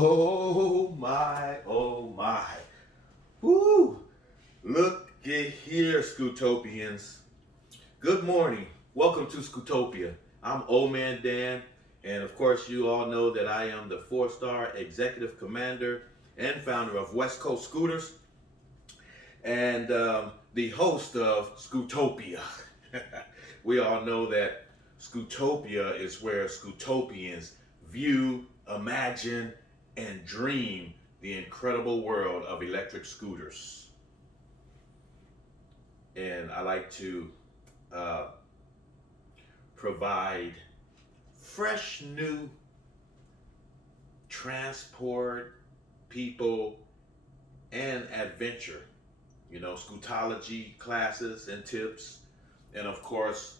Oh my, oh my. Woo! Look at here, Scootopians. Good morning. Welcome to Scootopia. I'm Old Man Dan, and of course, you all know that I am the 4-star executive commander and founder of West Coast Scooters and the host of Scootopia. We all know that Scootopia is where Scootopians view, imagine, and dream the incredible world of electric scooters. And I like to uh, provide fresh new transport, people, and adventure. Scootology classes and tips. And of course,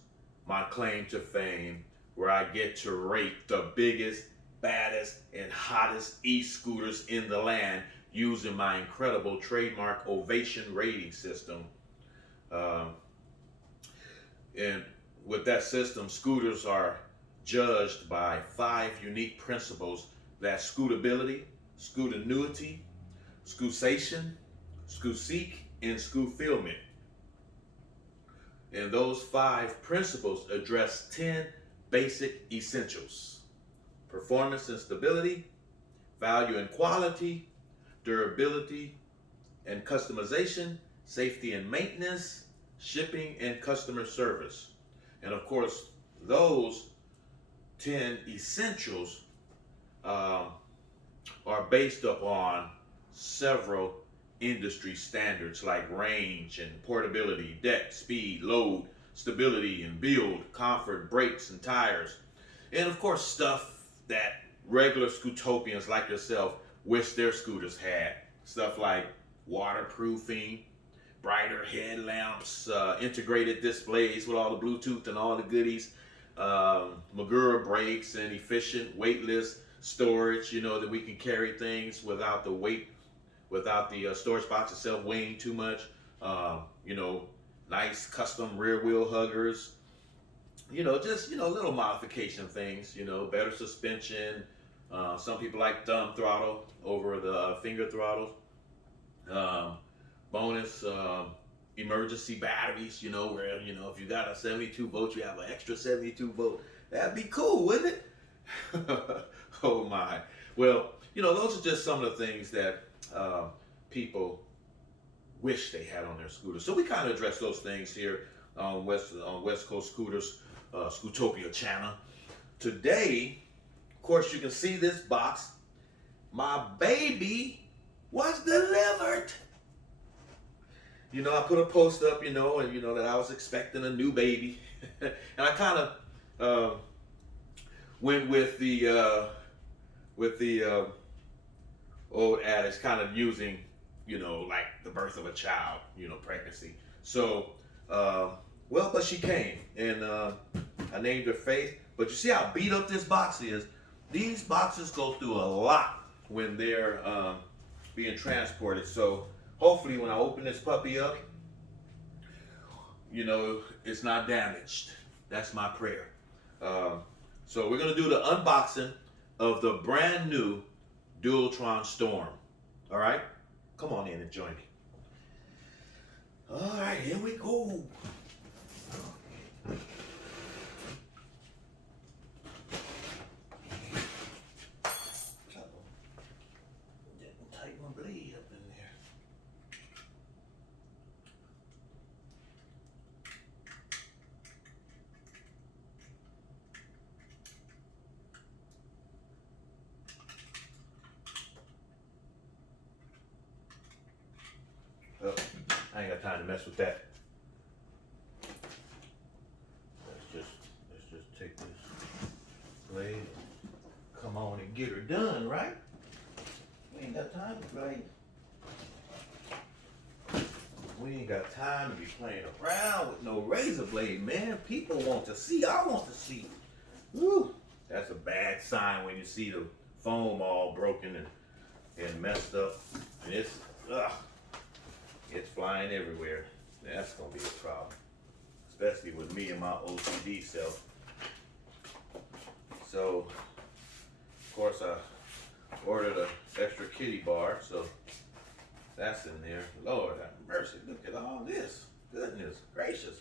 my claim to fame, where I get to rate the biggest, baddest, and hottest e-scooters in the land using my incredible trademark Ovation rating system. Um, and with that system, scooters are judged by 5 unique principles: that scootability, scootenuity, scootization, scootseek, and scootfillment. And those 5 principles address 10 basic essentials: performance and stability, value and quality, durability and customization, safety and maintenance, shipping and customer service. And of course, those 10 essentials um, are based upon several industry standards like range and portability, deck, speed, load, stability and build, comfort, brakes and tires. And of course, stuff that regular Scootopians like yourself wish their scooters had. Stuff like waterproofing, brighter headlamps, integrated displays with all the Bluetooth and all the goodies, Magura brakes, and efficient weightless storage, that we can carry things without the weight, without the storage box itself weighing too much. You know, nice custom rear wheel huggers. Just little modification things. Better suspension. Some people like thumb throttle over the finger throttle. Um, Bonus emergency batteries. Where if you got a 72 volt, you have an extra 72 volt. That'd be cool, wouldn't it? Oh my. Well, those are just some of the things that people wish they had on their scooters. So we kind of address those things here on West Coast Scooters, Scootopia channel. Today, of course, you can see this box. My baby was delivered. I put a post up, and that I was expecting a new baby, and I kind of went with the old adage, kind of using, like the birth of a child, pregnancy. So, but she came, and I named her Faith. But you see how beat up this box is? These boxes go through a lot when they're being transported. So hopefully when I open this puppy up, it's not damaged. That's my prayer. So we're gonna do the unboxing of the brand new Dualtron Storm. All right, come on in and join me. All right, here we go. Didn't tighten my blade up in there. Oh, I ain't got time to mess with that. Let's just take this blade and come on and get her done, right? We ain't got time to play. We ain't got time to be playing around with no razor blade, man. People want to see. I want to see. Woo. That's a bad sign when you see the foam all broken and messed up. And it's flying everywhere. That's gonna be a problem, especially with me and my OCD self. So, of course, I ordered an extra kitty bar, so that's in there. Lord have mercy, look at all this. Goodness gracious.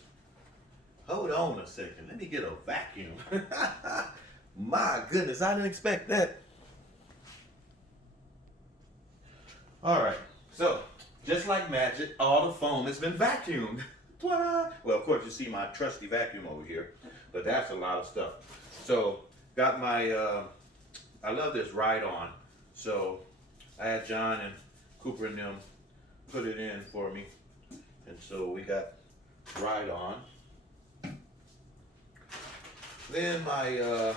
Hold on a second, let me get a vacuum. My goodness, I didn't expect that. All right, so just like magic, all the foam has been vacuumed. Well, of course, you see my trusty vacuum over here, but that's a lot of stuff. So, got my, I love this Ride On. So, I had John and Cooper and them put it in for me. And so we got Ride On. Then my,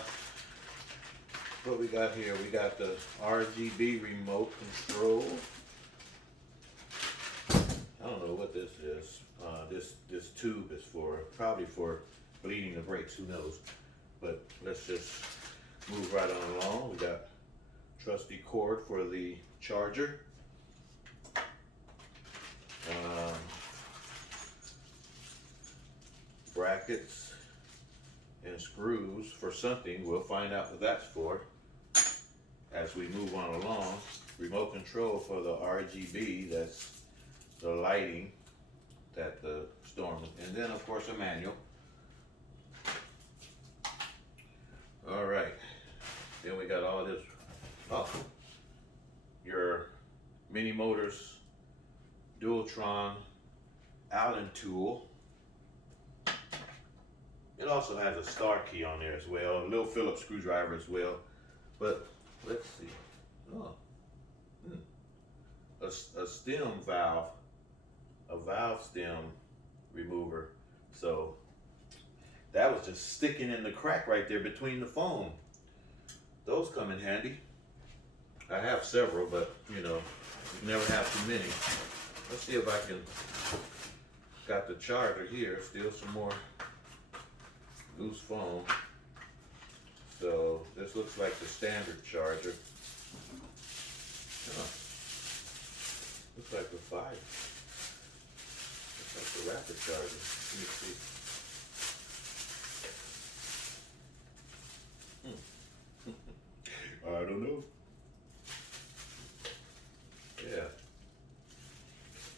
what we got here? We got the RGB remote control. I don't know what this is. This tube is for, probably for bleeding the brakes, who knows. But let's just move right on along. We got trusty cord for the charger. Brackets and screws for something. We'll find out what that's for as we move on along. Remote control for the RGB, that's the lighting that the Storm, and then of course a manual. All right, then we got all this, your Mini Motors Dualtron Allen tool. It also has a star key on there as well, a little Phillips screwdriver as well. But let's see, a stem valve, a valve stem remover. So that was just sticking in the crack right there between the foam. Those come in handy. I have several, but you know, you never have too many. Let's see if I can, got the charger here, still some more loose foam. So this looks like the standard charger. Looks like the 5. Looks like the rapid charger. Let me see. I don't know. Yeah.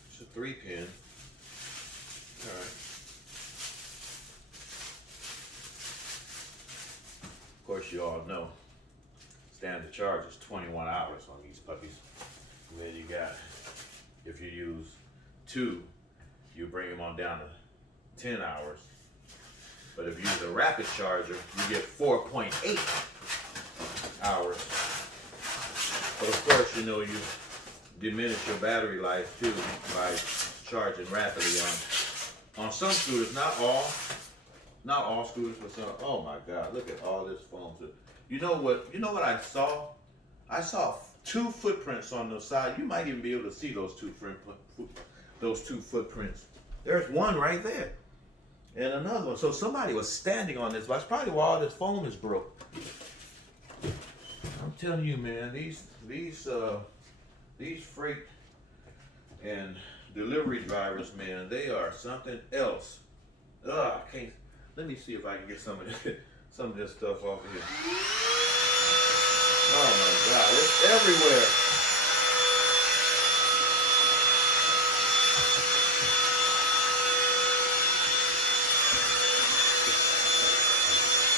It's a 3-pin. All right. Of course, you all know standard charge is 21 hours on these puppies. And then you got, if you use 2, you bring them on down to 10 hours. But if you use a rapid charger, you get 4.8 hours. But of course, you know, you diminish your battery life too by charging rapidly on some scooters, not all scooters, but some. Oh my God, look at all this foam. You know what I saw? I saw 2 footprints on the side. You might even be able to see those two footprints. There's one right there, and another one. So somebody was standing on this. That's probably why all this foam is broke. I'm telling you, man, these freight and delivery drivers, man, they are something else. I can't. Let me see if I can get some of this stuff off of here. Oh my God, it's everywhere.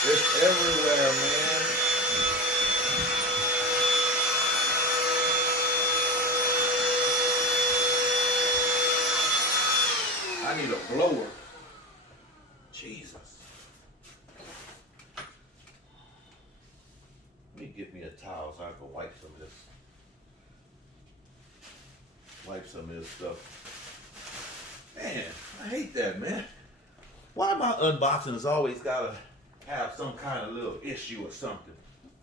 It's everywhere, man. I need a blower. Jesus. Let me get me a towel so I can wipe some of this. Wipe some of this stuff. Man, I hate that, man. Why my unboxings always gotta have some kind of little issue or something?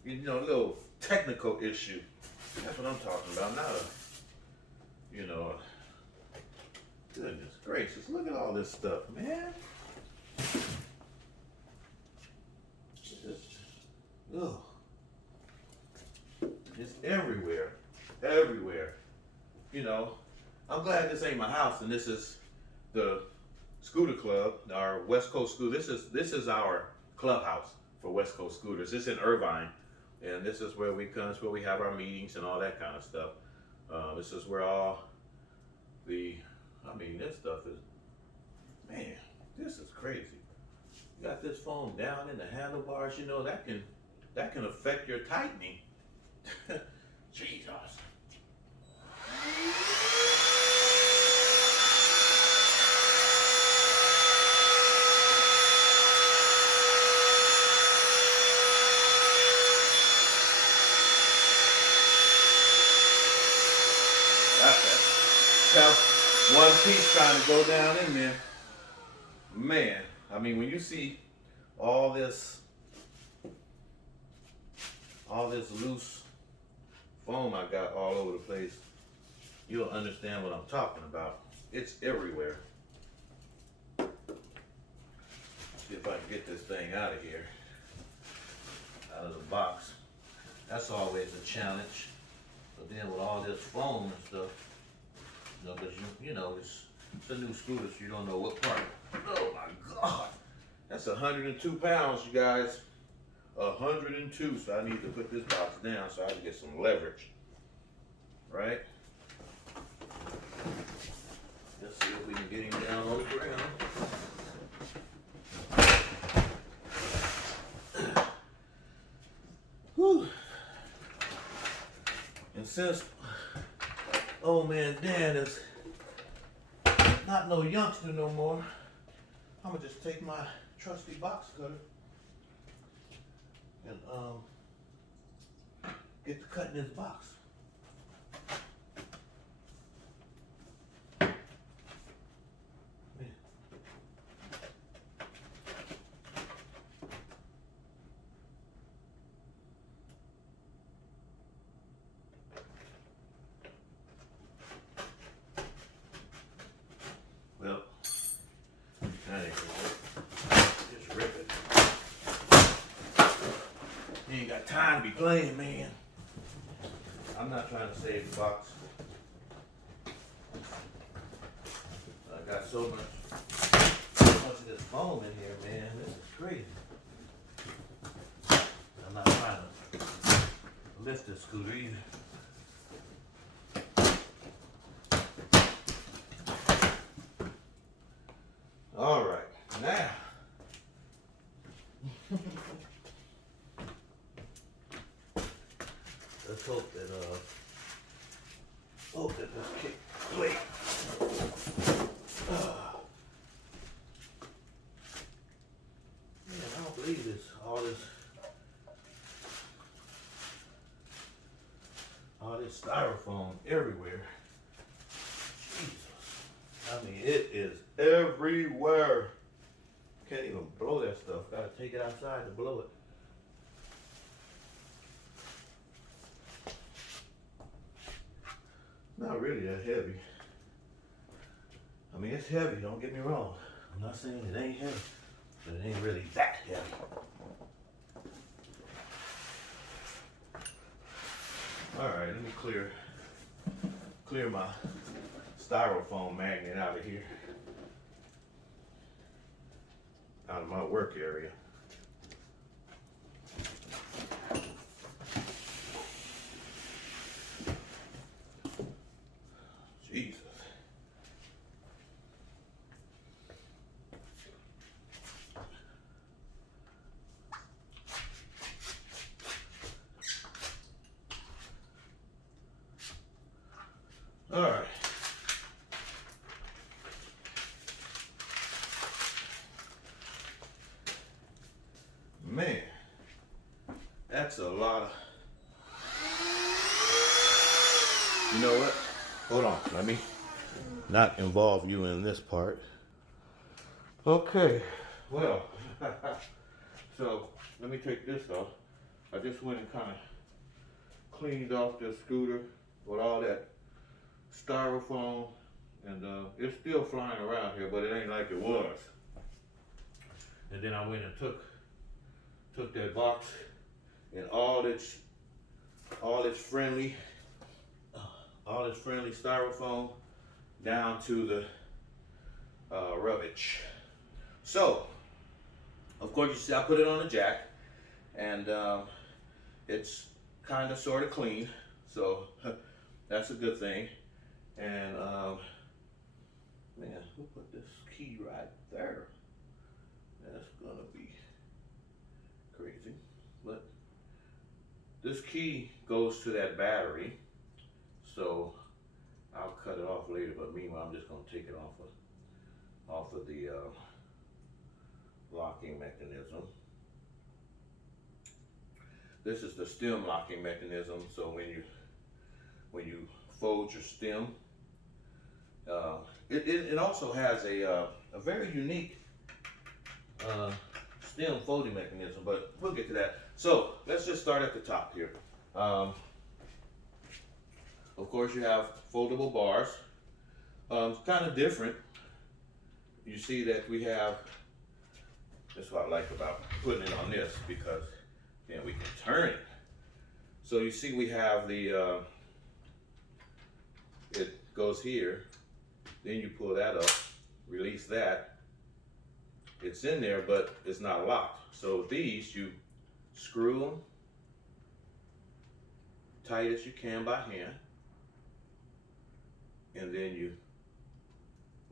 You know, a little technical issue. That's what I'm talking about, not a, you know, goodness gracious, look at all this stuff, man. Ugh. It's everywhere, everywhere. You know, I'm glad this ain't my house and this is the Scooter Club, our West Coast Scooter. This is our clubhouse for West Coast Scooters. It's in Irvine, And this is where we come. This is where we have our meetings and all that kind of stuff. This is where all the, I mean, this stuff is, man, this is crazy. You got this foam down in the handlebars. You know that can affect your tightening. Jesus. That's a tough one piece trying to go down in there. Man, I mean, when you see all this loose foam I got all over the place, you'll understand what I'm talking about. It's everywhere. See if I can get this thing out of here, out of the box. That's always a challenge. But then with all this foam and stuff, you know, because you know it's a new scooter, so you don't know what part. Oh my God, that's 102 pounds, you guys. 102. So I need to put this box down so I can get some leverage. Right? Let's see if we can get him down on the ground. Whew. And since old man Dan is not no youngster no more, I'm gonna just take my trusty box cutter and get to cutting this box. Well, that ain't gonna work. Just rip it. You ain't got time to be playing, man. I'm not trying to save the box. I got so much of this foam in here, man. This is crazy. I'm not trying to lift this scooter either. All right, now. Let's hope that this kick plate. Man, I don't believe this. All this styrofoam everywhere. Jesus. I mean, it is everywhere. Can't even blow that stuff. Gotta take it outside to blow it. Not really that heavy. I mean, it's heavy, don't get me wrong. I'm not saying it ain't heavy, but it ain't really that heavy. All right, let me clear my styrofoam magnet out of here, out of my work area. Jesus. All right. Man, that's a lot of, you know what? Hold on, let me not involve you in this part. Okay, well, so let me take this off. I just went and kind of cleaned off this scooter with all that styrofoam, and it's still flying around here, but it ain't like it was. And then I went and took that box and all its friendly styrofoam down to the rubbish. So, of course, you see I put it on a jack, and it's kind of sort of clean, so that's a good thing. And man, who put this key right there? That's gonna be crazy. But this key goes to that battery, so I'll cut it off later. But meanwhile, I'm just gonna take it off of the locking mechanism. This is the stem locking mechanism. So when you fold your stem, it also has a very unique stem folding mechanism, but we'll get to that. So let's just start at the top here. Of course, you have foldable bars. It's kind of different. You see that we have, that's what I like about putting it on this, because then we can turn it. So you see we have the, it goes here, then you pull that up, release that. It's in there, but it's not locked. So these, you screw them tight as you can by hand, and then you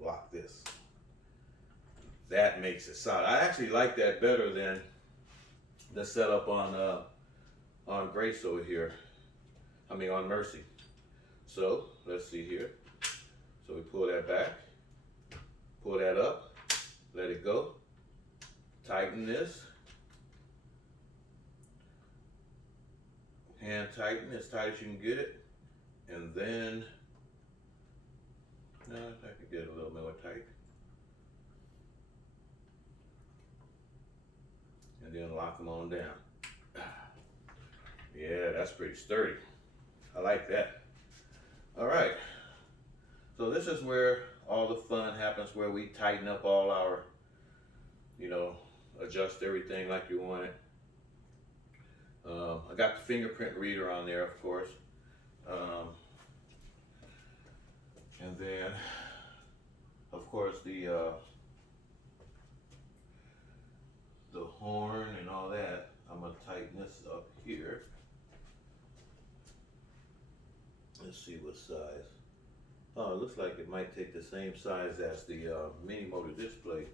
lock this. That makes it solid. I actually like that better than the setup on Grace over here. I mean on Mercy. So let's see here. So we pull that back, pull that up, let it go, tighten this, hand tighten as tight as you can get it, and then I can get it a little more tight. And then lock them on down. Yeah, that's pretty sturdy. I like that. All right. So this is where all the fun happens, where we tighten up all our, adjust everything like you want it. I got the fingerprint reader on there, of course. And then, of course, the horn and all that. I'm gonna tighten this up here. Let's see what size. Oh, it looks like it might take the same size as the mini motor display,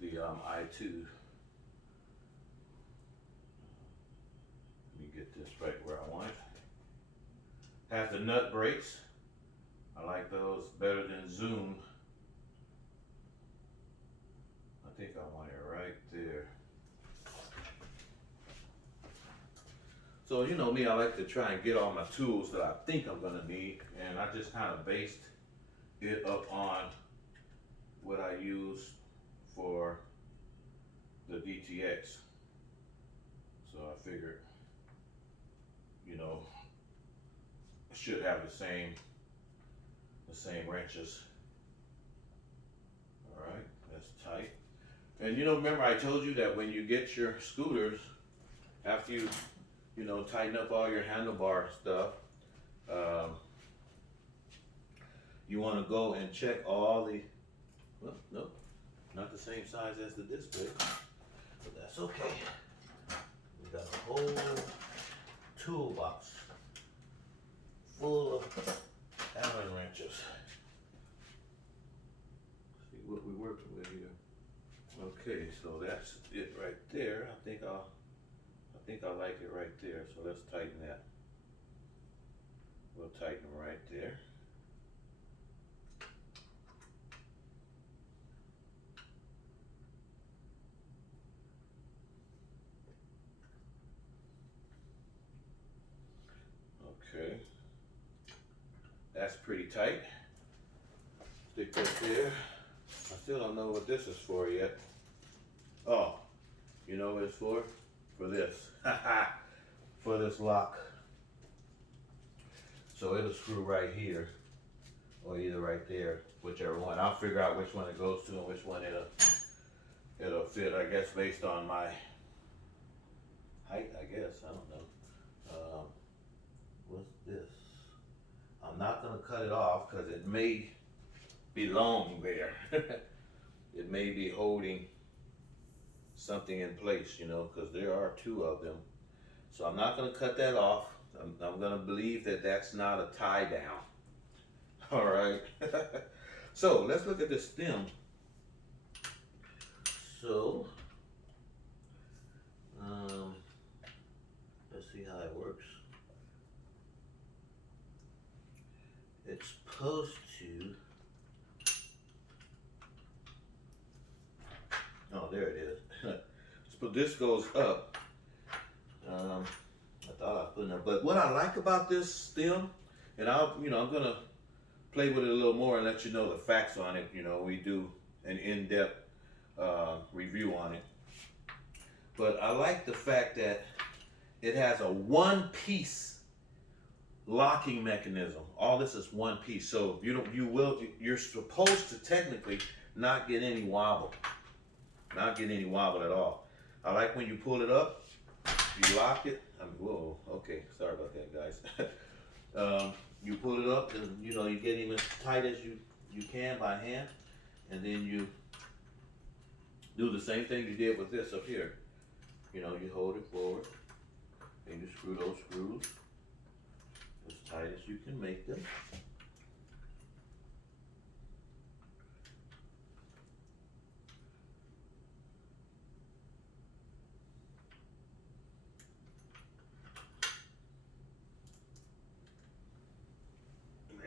the i2. Let me get this right where I want it. Has the nut brakes. I like those better than Zoom. I think I want it right there. So you know me, I like to try and get all my tools that I think I'm gonna need, and I just kind of based it up on what I use for the DTX. So I figured, it should have the same wrenches. All right, that's tight. And remember I told you that when you get your scooters, after you tighten up all your handlebar stuff, you want to go and check all the, well, nope, not the same size as the display, but that's okay. We got a whole toolbox full of Allen wrenches. See what we're working with here. Okay, so that's it right there. I think I like it right there. So let's tighten that. We'll tighten them right there. Okay. That's pretty tight. Stick that there. I still don't know what this is for yet. Oh, you know what it's for? For this. For this lock. So it'll screw right here, or either right there, whichever one. I'll figure out which one it goes to and which one it'll fit, I guess, based on my height, I guess. I don't know. What's this? I'm not gonna cut it off because it may belong there. It may be holding something in place, because there are two of them. So I'm not going to cut that off. I'm going to believe that that's not a tie down. All right. So let's look at the stem. So let's see how it works. It's supposed to. Oh, there it is. But this goes up. I thought I was putting it, but what I like about this stem, and I'm gonna play with it a little more and let you know the facts on it. We do an in-depth review on it. But I like the fact that it has a one-piece locking mechanism. All this is one piece, so you're supposed to technically not get any wobble, at all. I like when you pull it up, you lock it. Whoa, okay, sorry about that, guys. You pull it up, and you get him as tight as you can by hand, and then you do the same thing you did with this up here. You hold it forward, and you screw those screws as tight as you can make them.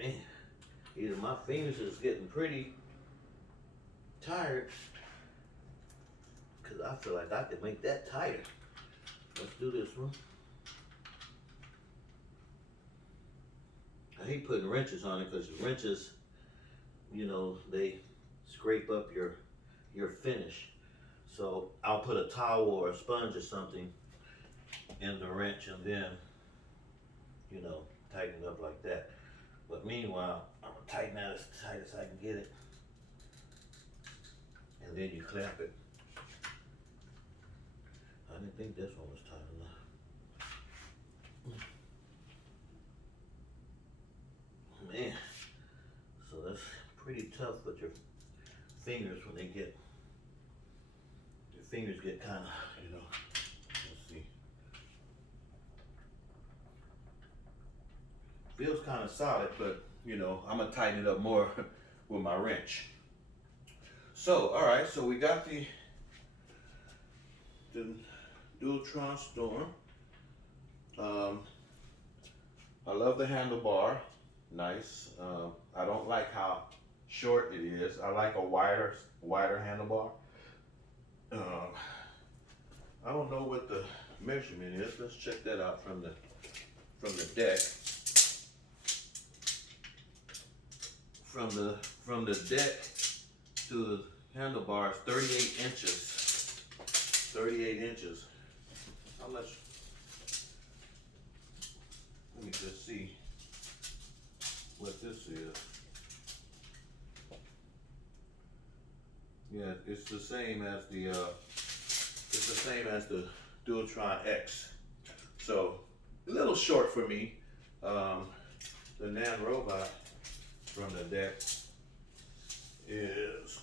Man, either my fingers is getting pretty tired, because I feel like I could make that tighter. Let's do this one. I hate putting wrenches on it because wrenches, they scrape up your finish. So I'll put a towel or a sponge or something in the wrench and then, tighten it up like that. But meanwhile, I'm gonna tighten that as tight as I can get it. And then you clamp it. I didn't think this one was tight enough. Man, so that's pretty tough with your fingers when your fingers get kind of, let's see. Feels kind of solid, but I'm gonna tighten it up more with my wrench. So, all right, so we got the Dualtron Storm. I love the handlebar, nice. I don't like how short it is. I like a wider handlebar. I don't know what the measurement is. Let's check that out from the deck. From the deck to the handlebars, 38 inches. 38 inches. How much? Let me just see what this is. Yeah, it's the same as the Dualtron X. So a little short for me. The Nan robot from the deck is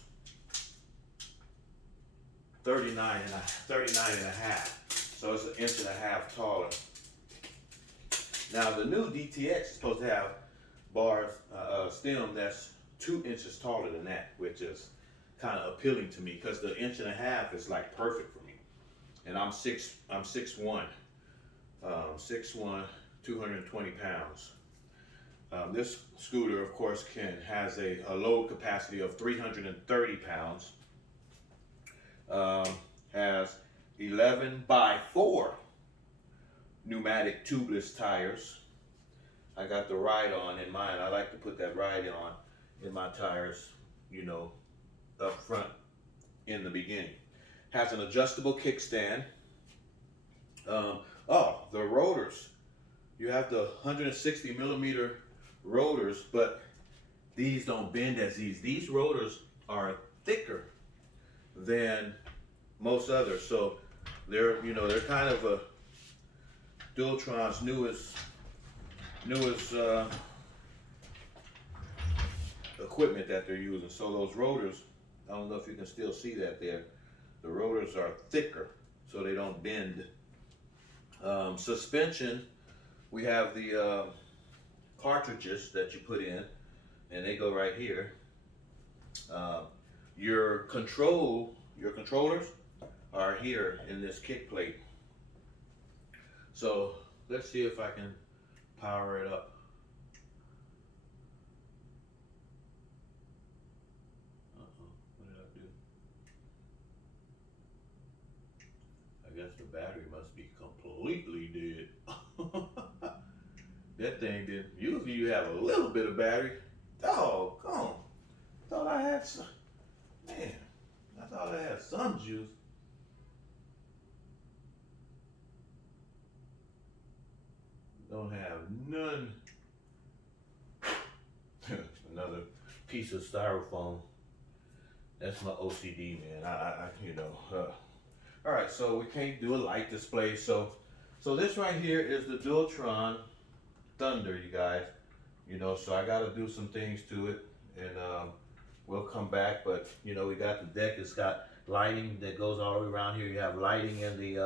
39 and a half. So it's an inch and a half taller. Now the new DTX is supposed to have bars, stem that's 2 inches taller than that, which is kind of appealing to me because the inch and a half is like perfect for me. And I'm 6'1", 220 pounds. This scooter, of course, has a load capacity of 330 pounds. Has 11x4 pneumatic tubeless tires. I got the ride on in mine. I like to put that ride on in my tires, up front in the beginning. Has an adjustable kickstand. The rotors. You have the 160 millimeter rotors, but these don't bend as easy. These rotors are thicker than most others, so they're kind of a Dualtron's newest equipment that they're using. So those rotors, I don't know if you can still see that there. The rotors are thicker, so they don't bend Suspension, we have the cartridges that you put in, and they go right here. Uh, your controllers are here in this kick plate. So let's see if I can power it up. Uh-oh, what did I do? I guess the battery must be completely dead. That thing did. Usually you have a little bit of battery. Oh, come on. Thought I had some. Man, I thought I had some juice. Don't have none. Another piece of styrofoam. That's my OCD, man. All right, so we can't do a light display. So this right here is the Dualtron Thunder, you guys. So I got to do some things to it, and we'll come back. But we got the deck. It's got lighting that goes all the way around here. You have lighting in the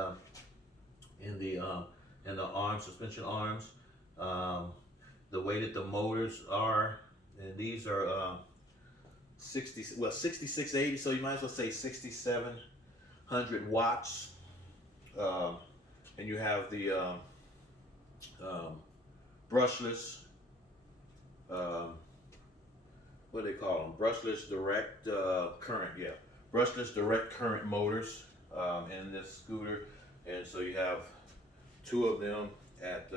arms, suspension arms. The way that the motors are, and these are 6680. So you might as well say 6700 watts. And you have the brushless, what do they call them? Brushless direct current, yeah. Brushless direct current motors in this scooter. And so you have two of them at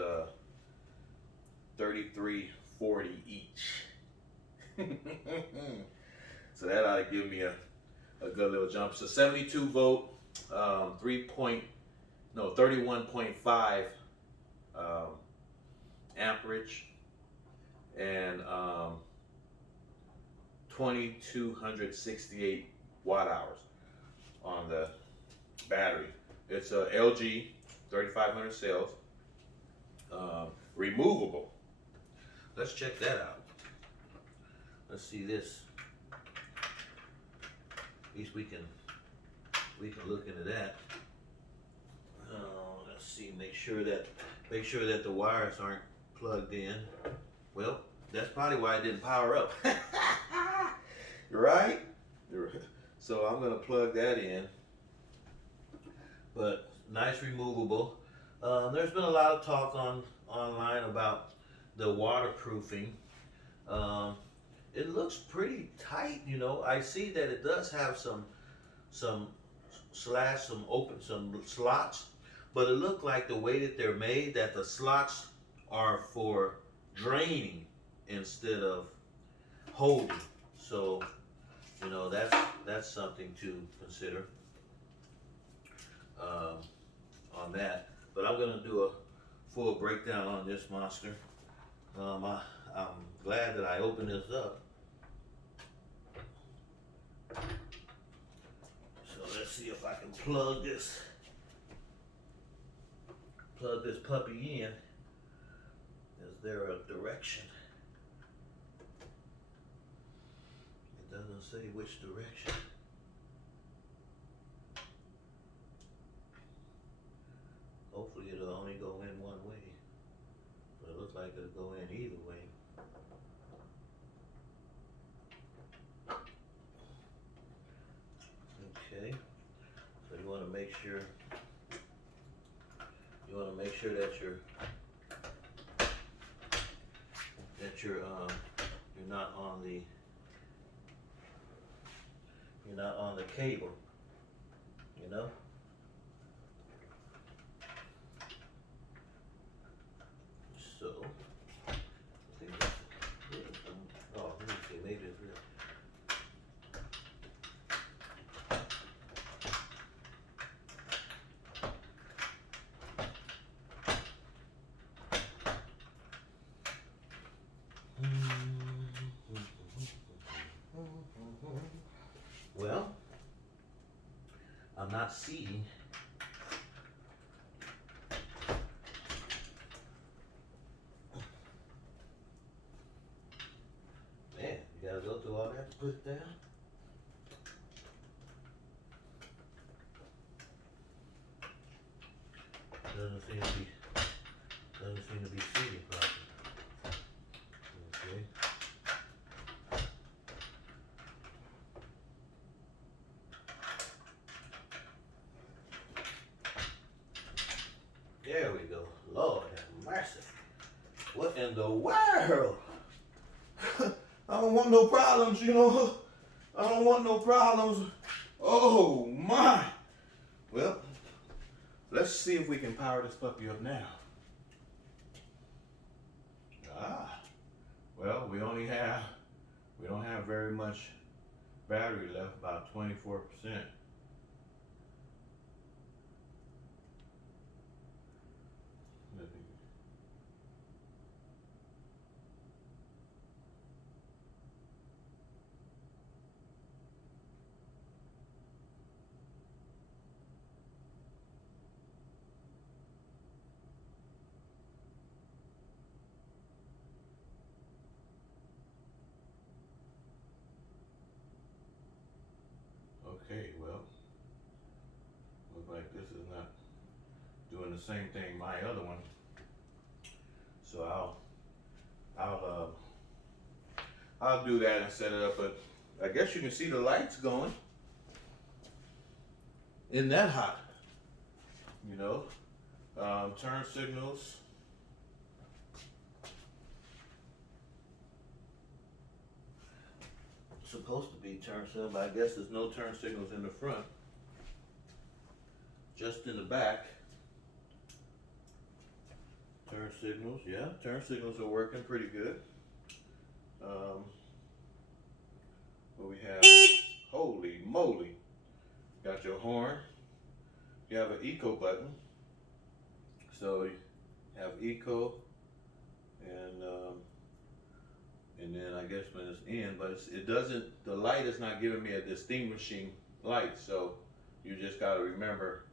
3340 each. So that ought to give me a good little jump. So 72 volt, 31.5 amperage, and 2268 watt hours on the battery. It's a LG 3500 cells, removable. Let's check that out. Let's see this. At least we can look into that. Let's see. Make sure that the wires aren't plugged in. Well, that's probably why it didn't power up. Right? So I'm gonna plug that in. But nice removable. There's been a lot of talk online about the waterproofing. It looks pretty tight, I see that it does have some slots, but it looked like the way that they're made, that the slots are for draining instead of holding. So, that's something to consider on that. But I'm gonna do a full breakdown on this monster. I'm glad that I opened this up. So let's see if I can plug this puppy in. Is there a direction? It doesn't say which direction. Hopefully it'll only go in one way. But it looks like it'll go in either way. Okay. So you want to make sure that you're not on the cable, So I think that's oh, let me see, maybe it's real. Well, I'm not seeing. Man, you gotta go through all that to put it down. doesn't seem to be seating properly. Okay. There we go. Lord have mercy. What in the world? I don't want no problems, you know. I don't want no problems. Oh my. Well, let's see if we can power this puppy up now. Well, we don't have very much battery left, about 24%. Okay, well, looks like this is not doing the same thing my other one. So I'll do that and set it up. But I guess you can see the lights going. Isn't that hot? You know, turn signals. Supposed to be turn signals, but I guess there's no turn signals in the front, just in the back. Turn signals, yeah, turn signals are working pretty good. What we have, holy moly, got your horn. You have an eco button, so you have eco, and then I guess when it's in, but it doesn't, the light is not giving me a distinguishing light, so you just got to remember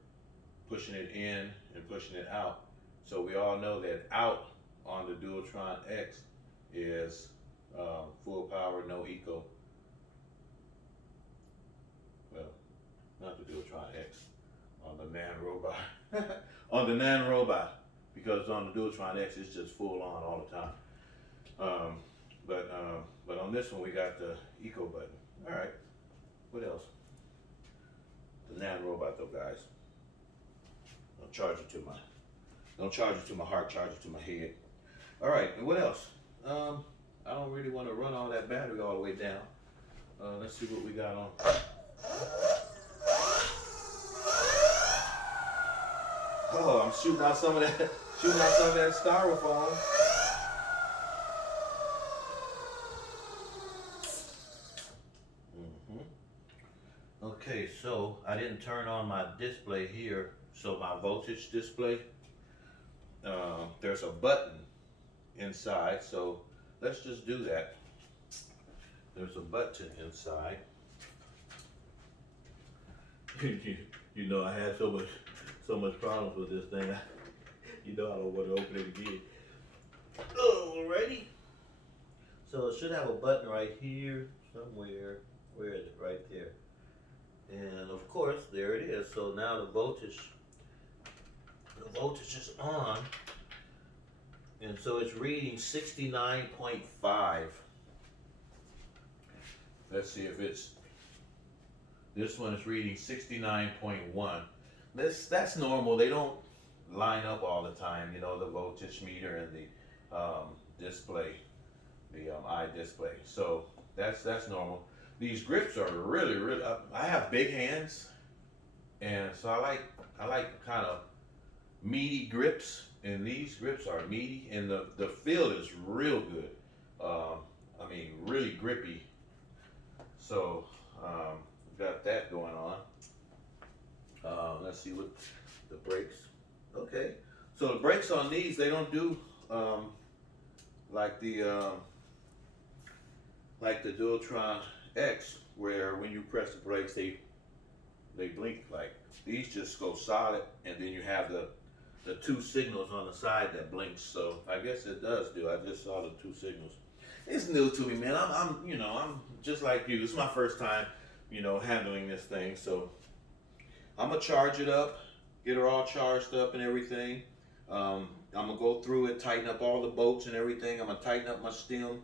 pushing it in and pushing it out. So we all know that out on the Dualtron X is full power, no eco. Well, not the Dualtron X, on the Nan robot. On the Nan robot, because on the Dualtron X it's just full on all the time. But on this one we got the eco button. All right, what else? The Nan robot though, guys. Don't charge it to my heart, charge it to my head. All right, and what else? I don't really want to run all that battery all the way down. Let's see what we got on. Oh, I'm shooting out some of that styrofoam. Okay, so I didn't turn on my display here, so my voltage display, there's a button inside, so let's just do that. There's a button inside. You know, I had so much problems with this thing. You know I don't want to open it again. Alrighty. So it should have a button right here somewhere. Where is it? Right there. And of course, there it is. So now the voltage is on. And so it's reading 69.5. Let's see if this one is reading 69.1. That's normal. They don't line up all the time, you know, the voltage meter and the display, the iDisplay. So that's normal. These grips are really, I have big hands, and so I like kind of meaty grips, and these grips are meaty, and the feel is real good. I mean, really grippy. So got that going on. Let's see what the brakes. Okay, so the brakes on these, they don't do like the Dualtron X, where when you press the brakes they blink. Like these just go solid, and then you have the two signals on the side that blinks. So I guess it does do. I just saw the two signals. It's new to me, man. I'm just like you. It's my first time, handling this thing. So I'm gonna charge it up, get her all charged up and everything. I'm gonna go through it, tighten up all the bolts and everything. I'm gonna tighten up my stem.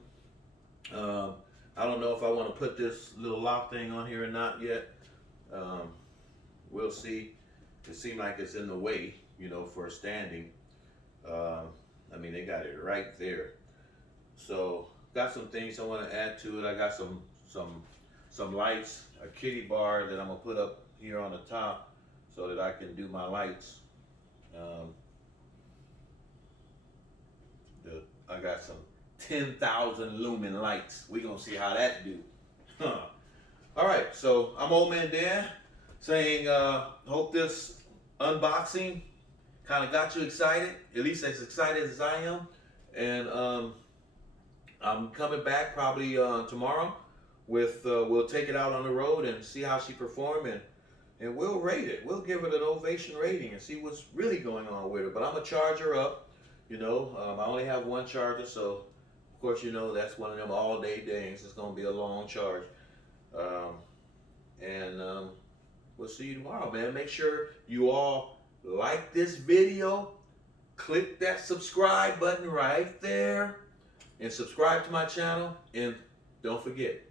I don't know if I want to put this little lock thing on here or not yet. We'll see. It seemed like it's in the way, you know, for standing. I mean, they got it right there. So got some things I want to add to it. I got some lights, a kitty bar that I'm gonna put up here on the top so that I can do my lights. I got some 10,000 lumen lights. We gonna see how that do. Huh. All right, so I'm Old Man Dan saying, hope this unboxing kind of got you excited, at least as excited as I am. And I'm coming back probably tomorrow with, we'll take it out on the road and see how she performed, and we'll rate it. We'll give it an ovation rating and see what's really going on with her. But I'm gonna charge her up. You know, I only have one charger, so of course, you know, that's one of them all day things. It's gonna be a long charge. We'll see you tomorrow, man. Make sure you all like this video, click that subscribe button right there, and subscribe to my channel, and don't forget,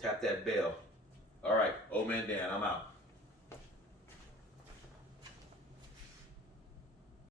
tap that bell. All right, Old Man Dan, I'm out.